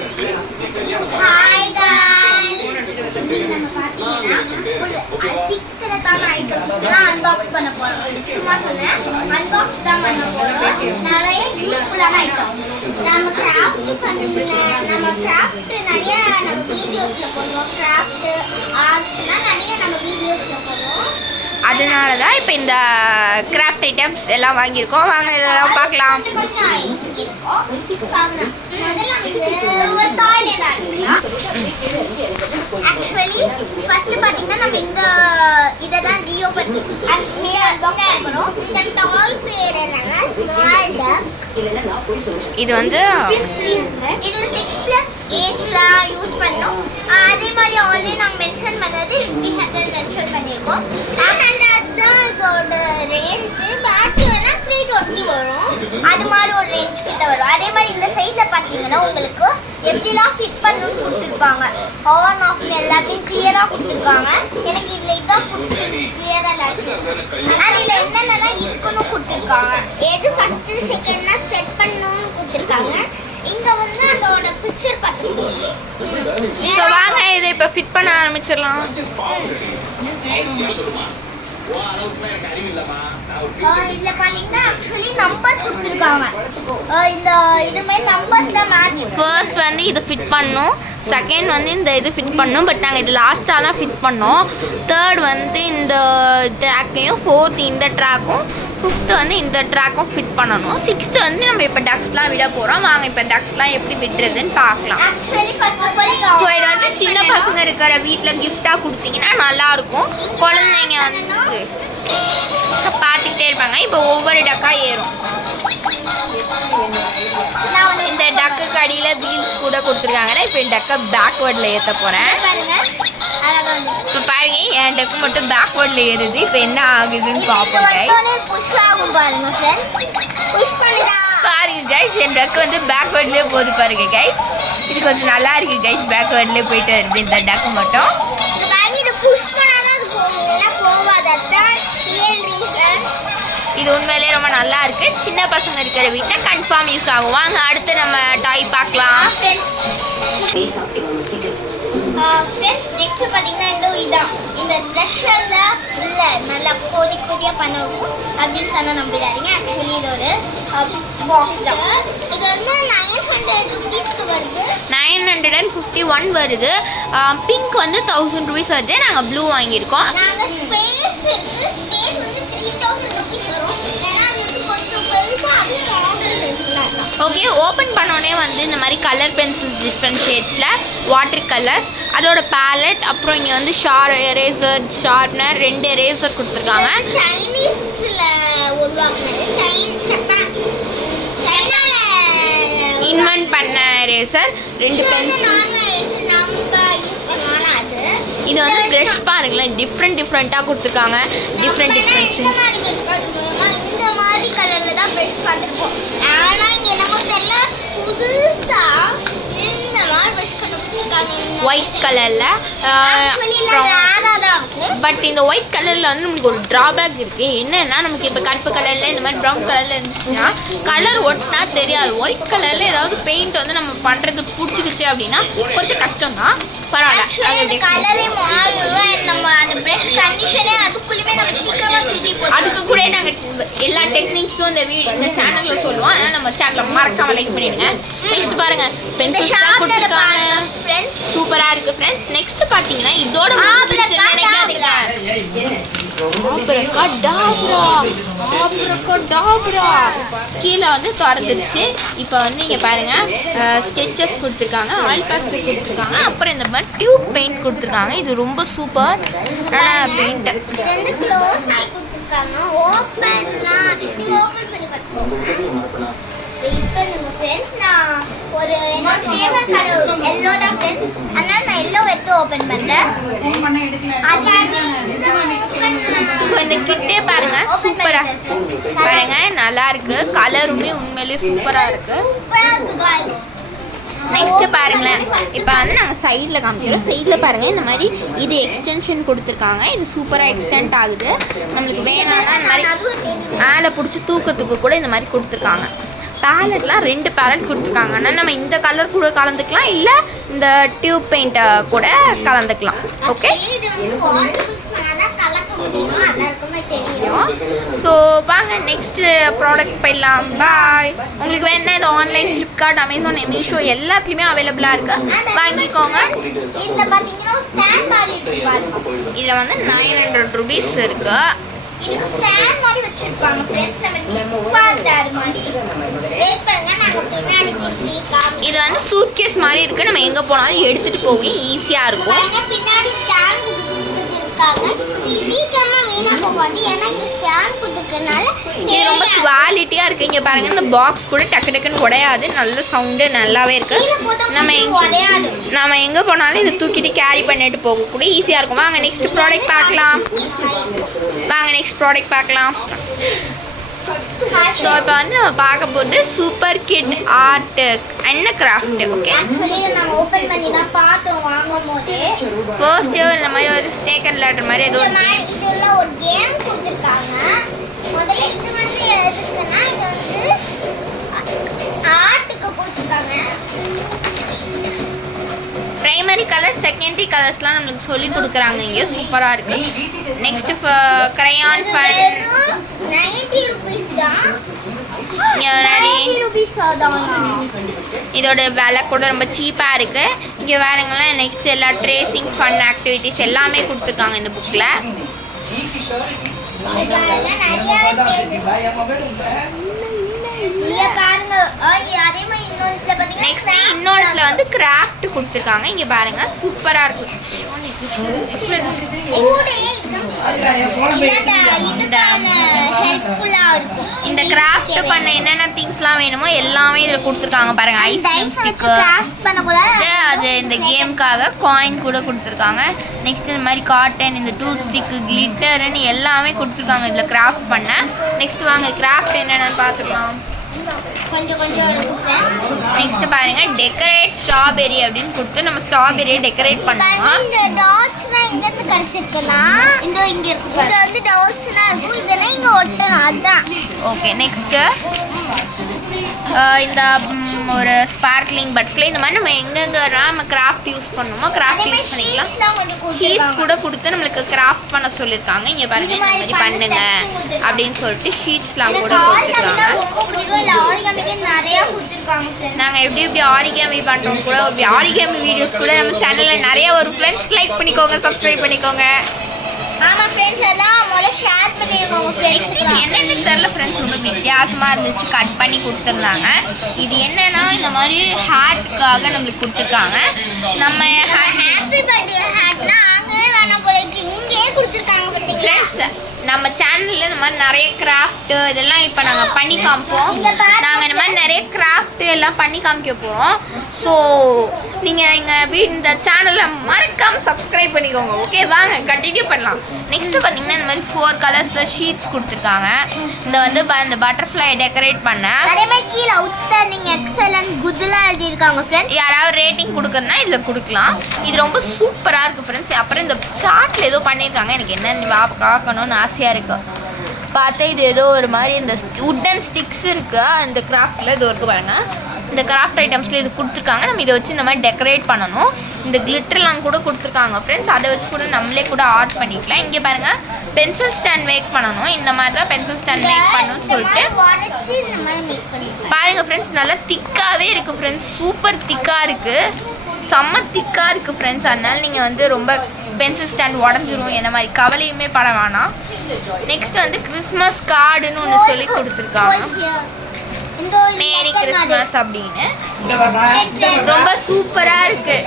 Hi guys. நம்ம பாத்தீங்கன்னா சீக்கிரமான ஐட்டம்ஸ்லாம் அன்பாக்ஸ் பண்ண போறோம். சும்மா சொன்னேன் அன்பாக்ஸ் தான் பண்ண போறோம். நிறைய யூஸ்ஃபுல்லான ஐட்டம். நம்ம கிராஃப்ட் நிறைய நம்ம வீடியோஸ்ல போடுவோம். கிராஃப்ட் ஆர்ட்ஸ்னா நிறைய நம்ம வீடியோஸ்ல போடுவோம். அதனால தான் இப்போ இந்த கிராஃப்ட் ஐட்டம்ஸ் எல்லாம் வாங்கியிருக்கோம். வாங்க இதெல்லாம் பார்க்கலாம். முதல்ல ஒரு டாய்லெட் ஆரம்பிக்கலாம். ஆக்சுவலி ஃபர்ஸ்ட் பாத்தீங்கன்னா நம்ம இந்த இததான் ரீஓபன் பண்ணோம். இந்த டாய் பேர் என்னன்னா ஸ்மால் டக். இது வந்து இது 6+ ஏஜ்ல யூஸ் பண்ணோம். அதே மாதிரி ஆல்ரெடி நாங்க மென்ஷன் பண்ணது 300 மென்ஷன் பண்ணிருக்கோம். இதோட ரேஞ்ச் பேட்டரினா 320 வரும். அது மாதிரி ஒரு ரேஞ்ச் கிட்ட வரும். அதே மாதிரி இந்த சைஸ்ல பாத்தீங்கன்னா உங்களுக்கு எப்படிலாம் ஃபிட் பண்ணணும்னு கொடுத்துருப்பாங்க. ஆன் ஆஃப் எல்லாத்தையும் கிளியரா கொடுத்துருக்காங்க. எனக்கு இதுல இதான் பிடிச்சிருந்துச்சு. கிளியரா அதுல என்னென்னலாம் இருக்குன்னு கொடுத்துருக்காங்க. எது ஃபர்ஸ்ட் செகண்ட்னா செட் பண்ணணும்னு கொடுத்துருக்காங்க. இங்க வந்து அதோட பிக்சர் பார்த்துருக்கோம். ஸோ வாங்க இதை இப்போ ஃபிட் பண்ண ஆரம்பிச்சிடலாம். இதுல பாத்தீங்கன்னா ஆக்சுவலி நம்பர் கொடுத்துருக்காங்க. இந்த இதுமே நம்பர்ஸ் தான் மேட்ச். ஃபர்ஸ்ட் வந்து இதை ஃபிட் பண்ணோம், செகண்ட் வந்து இந்த இது ஃபிட் பண்ணோம். பட் நாங்கள் இது லாஸ்ட்டாக தான் ஃபிட் பண்ணோம். தேர்ட் வந்து இந்த ட்ராக்கையும், ஃபோர்த் இந்த ட்ராக்கும், ஃபிஃப்த்து வந்து இந்த ட்ராக்கும் ஃபிட் பண்ணணும். சிக்ஸ்த்து வந்து நம்ம இப்போ டக்ஸ்லாம் விட போகிறோம். வாங்க இப்போ டக்ஸ்லாம் எப்படி விடுறதுன்னு பார்க்கலாம். ஸோ இது வந்து சின்ன பசங்க இருக்கிற வீட்டில் கிஃப்டாக கொடுத்தீங்கன்னா நல்லாயிருக்கும். குழந்தைங்க வந்து பார்த்துக்கிட்டே இருப்பாங்க. இப்போ ஒவ்வொரு டக்காக ஏறும். இந்த டக்குக்கு அடியில் வீல்ஸ் கூட கொடுத்துருக்காங்கன்னா இப்போ இந்த டக்கை பேக்வேர்டில் ஏற்ற போகிறேன். இப்போ பாருங்க என் டக்கு மட்டும் பேக்வேர்டில் ஏறுது. இப்போ என்ன ஆகுதுன்னு பார்ப்போம் கைஸ். பாருங்க கைஸ் என் டக்கு வந்து பேக்வேர்ட்லேயே போகுது பாருங்க கைஸ். இது கொஞ்சம் நல்லா இருக்கு கைஸ். பேக்வேர்ட்லேயே போயிட்டு வருது இந்த டக்கு மட்டும். இது உண்மையிலேயே ரொம்ப நல்லா இருக்கு. சின்ன பசங்க இருக்கிற வீட்டில் கன்ஃபார்ம் யூஸ் ஆகும். வாங்க அடுத்து நம்ம டாய் பார்க்கலாம். ஃப்ரெண்ட்ஸ் நெக்ஸ்ட் பார்த்தீங்கன்னா இந்த ப்ரெஷரில் இல்லை நல்லா கொதியாக பண்ணணும் அப்படின்னு சொன்னால் நம்பிடாதீங்க. ஆக்சுவலி இது ஒரு பாக்ஸ் தான். இது வந்து 900 rupeesக்கு வருது. 951 வருது. பிங்க் வந்து 1000 rupees வருது. நாங்கள் ப்ளூ வாங்கியிருக்கோம். நாங்கள் ஸ்பேஸ் வந்து 3000 rupees வரும். ஏன்னா அது வந்து கொஞ்சம் பெருசாக அது மாடல் இருக்குல்ல. ஓகே ஓப்பன் பண்ணோடனே வந்து இந்த மாதிரி கலர் பென்சில்ஸ் டிஃப்ரெண்ட் ஷேட்ஸில், வாட்டர் கலர்ஸ், அதோட பேலட், அப்புறம் இங்கே வந்து எரேசர், ஷார்ப்னர், 2 எரேசர் கொடுத்துருக்காங்க. சைனீஸில் உருவாக்குனது. இன்வென்ட் பண்ண எரேசர், 2 பென்சில். இது வந்து ப்ரஷ் பாருங்களேன், டிஃப்ரெண்ட்டாக கொடுத்துருக்காங்க. டிஃப்ரெண்ட் இந்த மாதிரி கலரில் தான் ப்ரஷ் பார்த்துருப்போம். ஆனால் இங்கே என்னமோ தெரியல புதுசாக இந்த மாதிரி ப்ரஷ் கண்டுபிடிச்சிருக்காங்க. ஒயிட் கலரில். பட் இந்த ஒயிட் கலரில் வந்து நமக்கு ஒரு ட்ராபேக் இருக்குது. என்னென்னா நமக்கு இப்போ கருப்பு கலரில் இந்த மாதிரி ப்ரௌன் கலரில் இருந்துச்சுன்னா கலர் ஒட்டினா தெரியாது. ஒயிட் கலரில் ஏதாவது பெயிண்ட் வந்து நம்ம பண்ணுறது பிடிச்சிக்கிச்சு அப்படின்னா கொஞ்சம் கஷ்டம் தான். பரவாயில்ல. அதுக்கு கூட நாங்கள் எல்லா டெக்னிக்ஸும் இந்த சேனலில் சொல்லுவோம். அதனால் நம்ம சேனலில் மறக்காம லைக் பண்ணிடுங்க. நெக்ஸ்ட் பாருங்க பென்சில்ஸ் தான் கொடுத்துருக்காங்க. சூப்பராக இருக்குது ஃப்ரெண்ட்ஸ். நெக்ஸ்ட் பார்த்தீங்கன்னா இதோட கீழே வந்து திறந்துருச்சு. இப்போ வந்து இங்கே பாருங்கள் ஸ்கெச்சஸ் கொடுத்துருக்காங்க, ஆயில் பேஸ்டல் கொடுத்துருக்காங்க, அப்புறம் இந்த மாதிரி டியூப் பெயிண்ட் கொடுத்துருக்காங்க. இது ரொம்ப சூப்பர் பெயிண்ட். இப்போ நம்ம ஃப்ரெண்ட்ஸ் நான் ஒரு என்னோட ஃபேவரட் கலர் எல்லோ தான் ஃப்ரெண்ட்ஸ். அதனால நான் எல்லோ எடுத்து ஓப்பன் பண்ணுறேன். ஸோ இந்த கிட்டே பாருங்க சூப்பராக பாருங்க, நல்லா இருக்கு. கலருமே உண்மையிலேயே சூப்பராக இருக்கு. நெக்ஸ்ட்டு பாருங்களேன், இப்போ வந்து நாங்கள் சைடில் காமிக்கிறோம். சைடில் பாருங்கள் இந்த மாதிரி இது எக்ஸ்டென்ஷன் கொடுத்துருக்காங்க. இது சூப்பராக எக்ஸ்டெண்ட் ஆகுது. நம்மளுக்கு வேணும்னா இந்த மாதிரி மேலே பிடிச்சி தூக்கத்துக்கு கூட இந்த மாதிரி கொடுத்துருக்காங்க. பேலட்லாம் 2 பேலட் கொடுத்துருக்காங்க. ஆனால் நம்ம இந்த கலர் கூட கலந்துக்கலாம், இல்லை இந்த டியூப் பெயிண்ட்டை கூட கலந்துக்கலாம். ஓகே, ஸோ வாங்க நெக்ஸ்ட் ப்ராடக்ட் போயிடலாம். பாய். உங்களுக்கு வேணா இது ஆன்லைன் ஃப்ளிப்கார்ட், அமேசான், மீஷோ எல்லாத்துலேயுமே அவைலபிளாக இருக்குது, வாங்கிக்கோங்க. இதில் வந்து 900 rupees இருக்குது. இதுக்கு ஸ்டாண்ட் மாதிரி வச்சிருப்பாங்க फ्रेंड्स. நம்ம நிப்பாட்டார் மாதிரி வெயிட் பண்ணுங்க, நாங்க பின்னாடி திருப்பி காமி. இது வந்து சூட்கேஸ் மாதிரி இருக்கு, நம்ம எங்க போனாலும் எடுத்துட்டு போக ஈஸியா இருக்கும். பாருங்க பின்னாடி ஸ்டாண்ட் கொடுத்திருக்காங்க. இது சீக்கிரமா வீணா போகாது, ஏன்னா இந்த ஸ்டாண்ட் கொடுத்திருக்கனால இது ரொம்ப குவாலிட்டியா இருக்கு. இங்க பாருங்க, இந்த பாக்ஸ் கூட டக்கு டக்குன்னு உடையாது, நல்ல சவுண்டு நல்லாவே இருக்கு. நம்ம எங்க போனாலும் இதை தூக்கிட்டு கேரி பண்ணிட்டு போக கூட ஈஸியா இருக்கும். வாங்க நெக்ஸ்ட் ப்ராடக்ட் பார்க்கலாம். ஸோ இப்போ வந்து நம்ம பார்க்க போகிறது super kit art and craft. Okay, நம்ம ஓபன் பண்ணி தான் பார்த்தோம் வாங்கும்போது. ஃபர்ஸ்ட் இந்த மாதிரி ஒரு ஸ்னேக் அண்ட் லேடர் மாதிரி ஏதோ இதுல ஒரு கேம் கொடுத்திருக்காங்க. முதல்ல இது வந்து எதுக்குன்னா, இது வந்து ஆர்ட்டுக்கு கொடுத்திருக்காங்க. பிரைமரி கலர்ஸ், செகண்டரி கலர்ஸ்லாம் நம்மளுக்கு சொல்லி கொடுக்குறாங்க. இங்கே சூப்பராக இருக்கு. நெக்ஸ்ட் கிரையான் ஃபன் 90 rupees தான். இதோட விலை கூட ரொம்ப சீப்பாக இருக்கு. இங்கே வேறங்களாம் நெக்ஸ்ட் எல்லா ட்ரேசிங் ஃபன் ஆக்டிவிட்டிஸ் எல்லாமே கொடுத்துருக்காங்க இந்த புக்கில். நெக்ஸ்ட் இன்னொன்றுல வந்து கிராஃப்ட் கொடுத்துருக்காங்க. இங்கே பாருங்க, சூப்பராக இருக்கு. இந்த கிராஃப்ட் பண்ண என்னென்ன திங்ஸ்லாம் வேணுமோ எல்லாமே இதில் கொடுத்துருக்காங்க. பாருங்க, ஐஸ் கிரீம் ஸ்டிக்கர், அது இந்த கேமுக்காக காயின் கூட கொடுத்துருக்காங்க. நெக்ஸ்ட் இந்த மாதிரி காட்டன், இந்த டூத் ஸ்டிக்கு, கிளிட்டர்னு எல்லாமே கொடுத்துருக்காங்க இதில் கிராஃப்ட் பண்ண. நெக்ஸ்ட் வாங்க கிராஃப்ட் என்னென்னு பார்த்துக்கலாம். நெக்ஸ்ட் பாருங்க, டெக்கரேட் ஸ்ட்ராபெரி அப்படின்னு கொடுத்து நம்ம ஸ்ட்ராபெரியை டெக்கரேட் பண்ணுவோம். இந்த டாட்ஸ்னா எங்க இருந்து கிடைச்சிருக்குன்னா, இங்க இருக்கு. இது வந்து டாட்ஸ்னா இருக்கும், இதெல்லாம் இங்க ஒட்டணும், அதான். ஓகே, நெக்ஸ்ட் இந்த ஒரு ஸ்பார்க்லிங் பட்டர்ஃப்ளை, இந்த மாதிரி நம்ம எங்கெங்கலாம் நம்ம கிராஃப்ட் யூஸ் பண்ணணுமோ கிராஃப்ட் யூஸ் பண்ணிக்கலாம். ஷீட்ஸ் கூட கொடுத்து நம்மளுக்கு கிராஃப்ட் பண்ண சொல்லியிருக்காங்க. இங்கே பாருங்க, இந்த மாதிரி பண்ணுங்க அப்படின்னு சொல்லிட்டு ஷீட்ஸ்லாம் கூட கொடுத்துருக்காங்க. நாங்கள் எப்படி எப்படி ஆரிகேமி பண்ணுறோம் கூட, ஆரிகேமி வீடியோஸ் கூட நம்ம சேனலில் நிறைய ஒரு ஃப்ரெண்ட்ஸ் லைக் பண்ணிக்கோங்க, சப்ஸ்கிரைப் பண்ணிக்கோங்க. ஆமா ஃப்ரெண்ட்ஸ், எல்லாம் முதல்ல ஷேர் பண்ணிருக்கோங்க ஃப்ரெண்ட்ஸ். என்னன்னு தெரியல ஃப்ரெண்ட்ஸ், ரொம்ப வித்தியாசமாக இருந்துச்சு, கட் பண்ணி கொடுத்துருந்தாங்க. இது என்னன்னா, இந்த மாதிரி ஹேட்டுக்காக நம்மளுக்கு கொடுத்துருக்காங்க. நம்ம ஹாப்பி பர்த்டே ஹேட்னா அங்கேயே வேணாம் போல இருக்கு, இங்கேயே கொடுத்துருக்காங்க பார்த்தீங்களா. நம்ம சேனலில் இந்த மாதிரி நிறைய கிராஃப்ட்டு இதெல்லாம் இப்போ நாங்கள் பண்ணி காமிப்போம். நாங்கள் இந்த மாதிரி நிறைய கிராஃப்ட்டு எல்லாம் பண்ணி காமிக்க போகிறோம். ஸோ நீங்கள் எங்கள் இந்த சேனலை மறக்காமல் சப்ஸ்கிரைப் பண்ணிக்கோங்க. ஓகே, வாங்க கண்டினியூ பண்ணலாம். நெக்ஸ்ட்டு பார்த்தீங்கன்னா இந்த மாதிரி 4 கலர்ஸில் ஷீட்ஸ் கொடுத்துருக்காங்க. இந்த வந்து இந்த பட்டர்ஃப்ளை டெக்கரேட் பண்ண அதே மாதிரி கீழே அவுட்ஸ்டாண்டிங், எக்ஸலன்ட், குட்லாம் எழுதியிருக்காங்க ஃப்ரெண்ட்ஸ். யாராவது ரேட்டிங் கொடுக்குறதுனா இதில் கொடுக்கலாம். இது ரொம்ப சூப்பராக இருக்குது ஃப்ரெண்ட்ஸ். அப்புறம் இந்த சார்ட்டில் ஏதோ பண்ணியிருக்காங்க, எனக்கு என்ன பார்க்கணும்னு ஆசையாக இருக்குது. பார்த்தா இது ஏதோ ஒரு மாதிரி இந்த உட்டன் ஸ்டிக்ஸ் இருக்குது அந்த கிராஃப்டில். இது இருக்குது பாருங்க, இந்த கிராஃப்ட் ஐட்டம்ஸில் இது கொடுத்துருக்காங்க. நம்ம இதை வச்சு இந்த மாதிரி டெக்கரேட் பண்ணணும். இந்த கிளிட்டர்லாம் கூட கொடுத்துருக்காங்க ஃப்ரெண்ட்ஸ், அதை வச்சு கூட நம்மளே கூட ஆர்ட் பண்ணிக்கலாம். இங்கே பாருங்கள், பென்சில் ஸ்டாண்ட் மேக் பண்ணணும். இந்த மாதிரி தான் பென்சில் ஸ்டாண்ட் மேக் பண்ணணும்னு சொல்லிட்டு பாருங்கள் ஃப்ரெண்ட்ஸ், நல்லா திக்காகவே இருக்குது ஃப்ரெண்ட்ஸ், சூப்பர் திக்காக இருக்குது, செம்ம திக்காக இருக்குது ஃப்ரெண்ட்ஸ். அதனால் நீங்கள் வந்து ரொம்ப பென்சில் ஸ்டாண்ட் உடஞ்சிரும், என்ன மாதிரி கவலையுமே பட வேணாம். நெக்ஸ்ட் வந்து கிறிஸ்மஸ் கார்டுன்னு ஒன்று சொல்லி கொடுத்துருக்காங்க, மேரி கிறிஸ்மஸ் அப்படின்னு. ரொம்ப சூப்பராக இருக்குது.